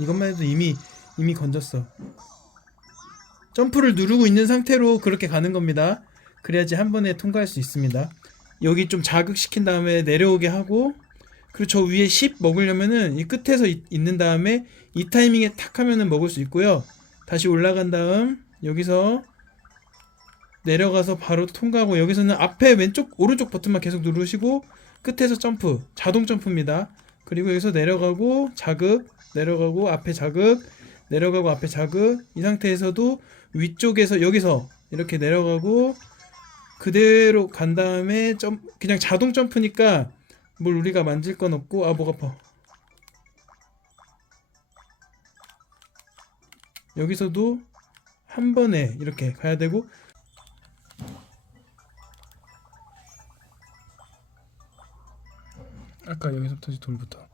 이것만 해도 이미 이미 건졌어. 점프를 누르고 있는 상태로 그렇게 가는 겁니다. 그래야지 한 번에 통과할 수 있습니다. 여기 좀 자극시킨 다음에 내려오게 하고 그리고 저 위에 10 먹으려면은 이 끝에서 이- 있는 다음에 이 타이밍에 탁 하면은 먹을 수 있고요. 다시 올라간 다음 여기서 내려가서 바로 통과하고 여기서는 앞에 왼쪽 오른쪽 버튼만 계속 누르시고 끝에서 점프 자동 점프입니다. 그리고 여기서 내려가고 자극 내려가고 앞에 자극 내려가고 앞에 자극. 이 상태에서도 위쪽에서 여기서 이렇게 내려가고 그대로 간 다음에 점 그냥 자동 점프니까 뭘 우리가 만질 건 없고 아목 아파. 여기서도 한 번에 이렇게 가야 되고. 아까 여기서부터 돌부터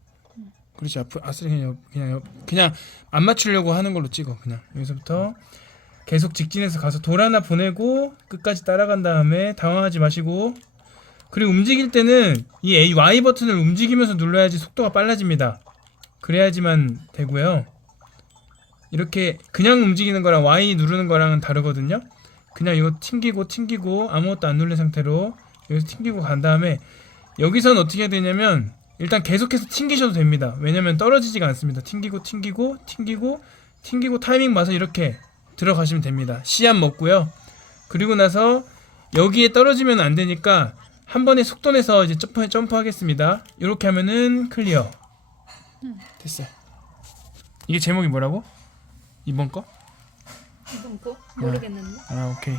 그렇지 앞으로 아스리 그냥 옆, 그냥 옆, 그냥 안 맞추려고 하는 걸로 찍어 그냥. 여기서부터 계속 직진해서 가서 돌 하나 보내고 끝까지 따라간 다음에 당황하지 마시고. 그리고 움직일 때는 이 A, Y 버튼을 움직이면서 눌러야지 속도가 빨라집니다. 그래야지만 되고요. 이렇게 그냥 움직이는 거랑 Y 누르는 거랑은 다르거든요. 그냥 이거 튕기고 튕기고 아무것도 안 누른 상태로 여기서 튕기고 간 다음에 여기선 어떻게 되냐면 일단 계속해서 튕기셔도 됩니다. 왜냐면 떨어지지가 않습니다. 튕기고 튕기고 튕기고 튕기고 타이밍 봐서 이렇게 들어가시면 됩니다. 씨앗 먹고요. 그리고 나서 여기에 떨어지면 안 되니까 한 번에 속도 내서 이제 점프 점프하겠습니다. 이렇게 하면은 클리어. 됐어. 이게 제목이 뭐라고? 이번 거? 이번 거 모르겠는데. 아 오케이.